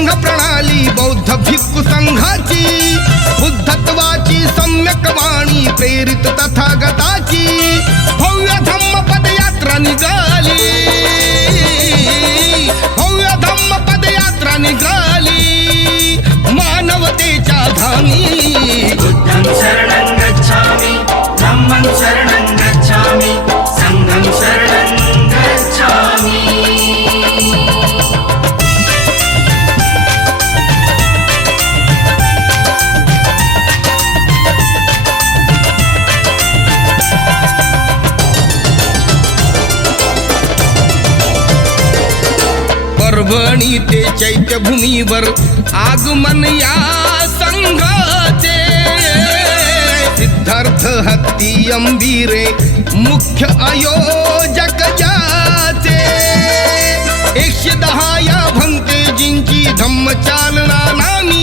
संघ प्रणाली बौद्ध भिक्खु संघाची बुद्धत्वाची सम्यक वाणी प्रेरित तथागताची भव्य धम्म पदयात्रा निघाली परभणी ते चैत्यभूमीवर आगमन या संघाचे. सिद्धार्थ हत्ती अंबीरे मुख्य आयोजक जाते एकशे दहा या भंतेजींची धम्म चालना नामी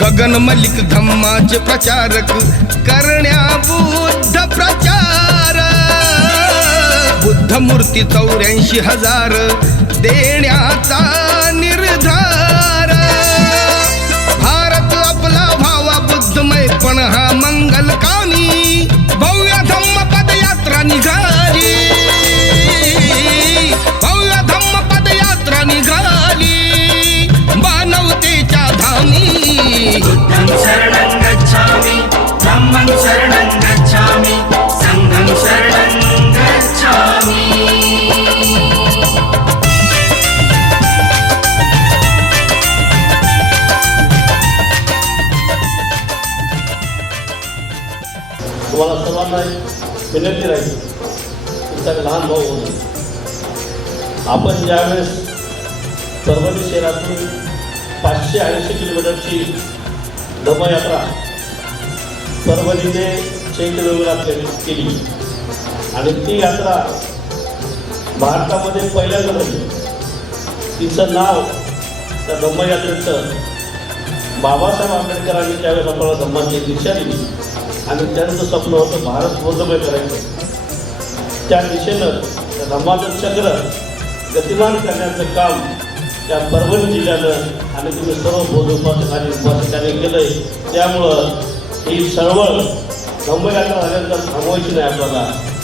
गगन मलिक धम्माचे प्रचारक करण्या बुद्ध प्रचार. बुद्ध मूर्ती चौऱ्याऐंशी हजार देण्याचा निर्धार. भारत आपला भावा बुद्धमय पण हा मंगलकामी. भव्य धम्म पदयात्रा निघा. तुम्हाला सर्वांना एक विनंती राहील. तुमचा लहान भाऊ होतो आपण ज्यावेळेस परभणी शहरातून पाचशे ऐंशी किलोमीटरची धम्मयात्रा परभणी ते चैत्यभूमीला केली. आणि ती यात्रा भारतामध्ये पहिल्यांदा झाली तिचं नाव त्या धम्मयात्रेचं बाबासाहेब आंबेडकरांनी त्यावेळेस आपल्याला धम्माची दिशा दिली. आणि त्यांचं स्वप्न होतं भारत बोधमय करायचं. त्या दिशेनं त्या धम्माचं चक्र गतिमान करण्याचं काम त्या परभणी जिल्ह्यानं आणि तुम्ही सर्व बौद्ध उपासक उपासकांनी केलं आहे त्यामुळं ही चळवळ धम्मयात्रा झाल्यानंतर थांबवायची नाही आपल्याला.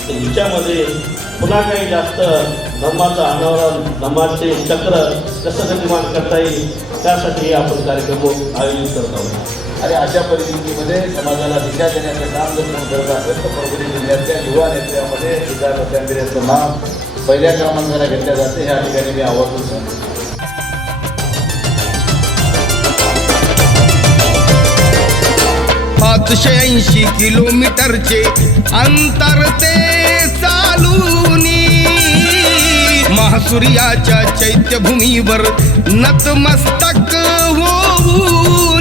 तर हिच्यामध्ये पुन्हा काही जास्त धम्माचं अनावरण धम्माचे चक्र कसं गतिमान करता येईल त्यासाठी आपण कार्यक्रम आयोजित करत आहोत. आणि अशा परिस्थितीमध्ये समाजाला दिशा देण्याचं काम जर तुम्ही करत असेल तर परभणी जिल्ह्यातल्या युवा नेत्यामध्ये सिद्धार्थ त्यांचं नाव पहिल्या क्रमांकाला घेतल्या जाते. ह्या ठिकाणी मी आवर्जून सांगतो. पाचशे ऐंशी किलोमीटरचे अंतर ते चालूनी. महासूर्याच्या चैत्यभूमीवर नतमस्तक होऊ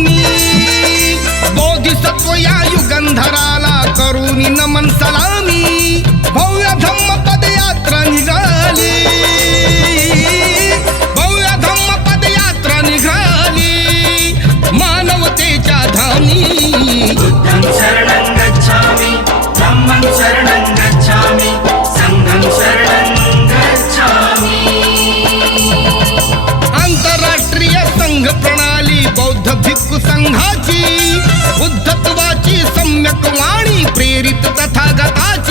जीवन सलामी भव्य धम्म पदयात्रा निघाली. भव्य धम्म पदयात्रा निघाली. मानवतेच्या धामी. आंतरराष्ट्रीय संघ प्रणाली बौद्ध भिक्खू संघाची बुद्धत्वाची सम्यक वाणी प्रेरित तथागताची